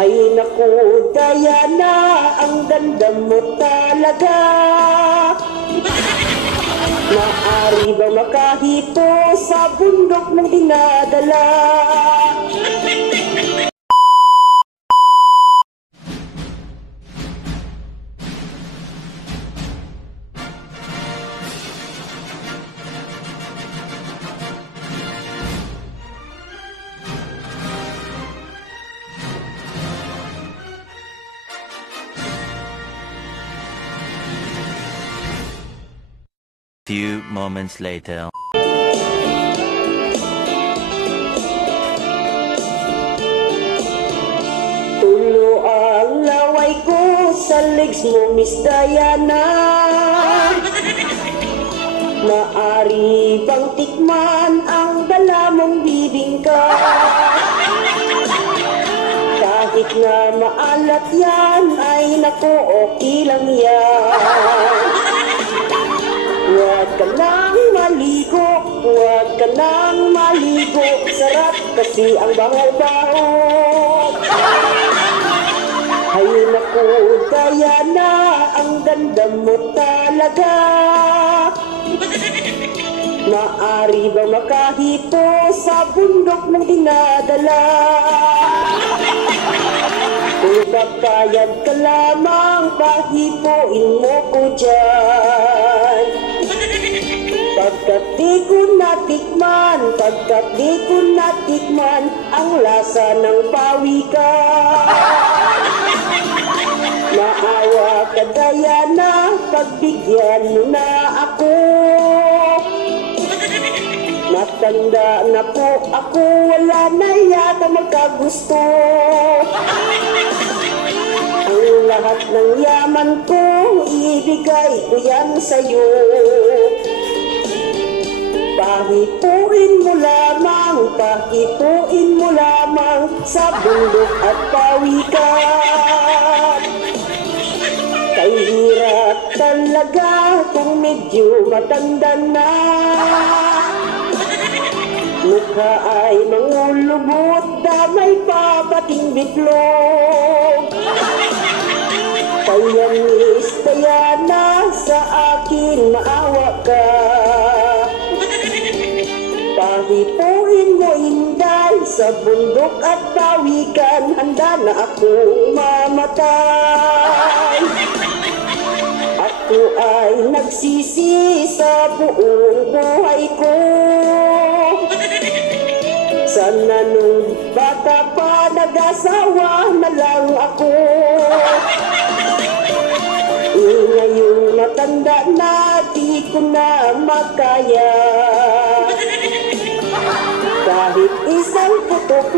Ay naku, Diana, ang ganda mo talaga. Maaari ba makahipo sa bundok mong dinadala? Few moments later. Tulo ang laway ko sa legs mo, Miss Diana. Maari bang tikman ang dala mong bibingka? Kahit nga maalat yan, ay naku, okay lang yan. Huwag ka nang maligo, huwag ka nang maligo. Sarap kasi ang bangaw-baho. Ay naku, Diana, ang ganda mo talaga. Maari ba makahipo sa bundok mong dinadala? Kung papayag ka lamang, pahipuin mo ko dyan. Pagkat di ko natikman ang lasa ng pawikan. Maawa ka, Diana, pagbigyan mo na ako. Matanda na po ako, wala na yata magkagusto. Ang lahat ng yaman ko, ibigay ko yan sa'yo. Pahipuin mo lamang sa bundok at pawikan. Kay hirap talaga kung medyo matanda na. Mukha ay mangulubot, damay pa pating bitlog. Kaya Miss Diana, sa akin maawa ka. Pahipuin mo inday sa bundok at pawikan, handa na akong mamatay. Ako ay nagsisi sa buong buhay ko. Sana nung bata pa nag-asawa na lang ako. Ngayong matanda na, di ko na makaya. Kahit isang putok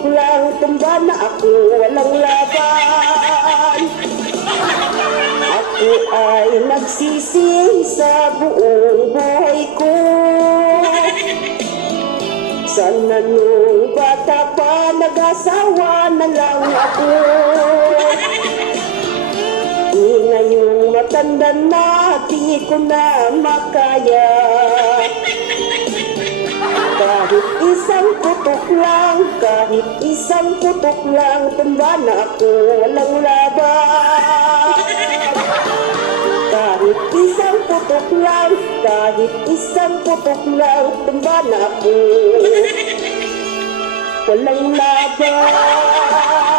lang, tumba na ako, walang laban. Ako ay nagsisi sa buong buhay ko. Sana nung bata pa nag-asawa na lang ako. Ngayong matanda na, di ko na makaya. Kahit isang putok lang, tumba na ako, walang laban. Kahit isang putok lang, tumba na ako, walang laban.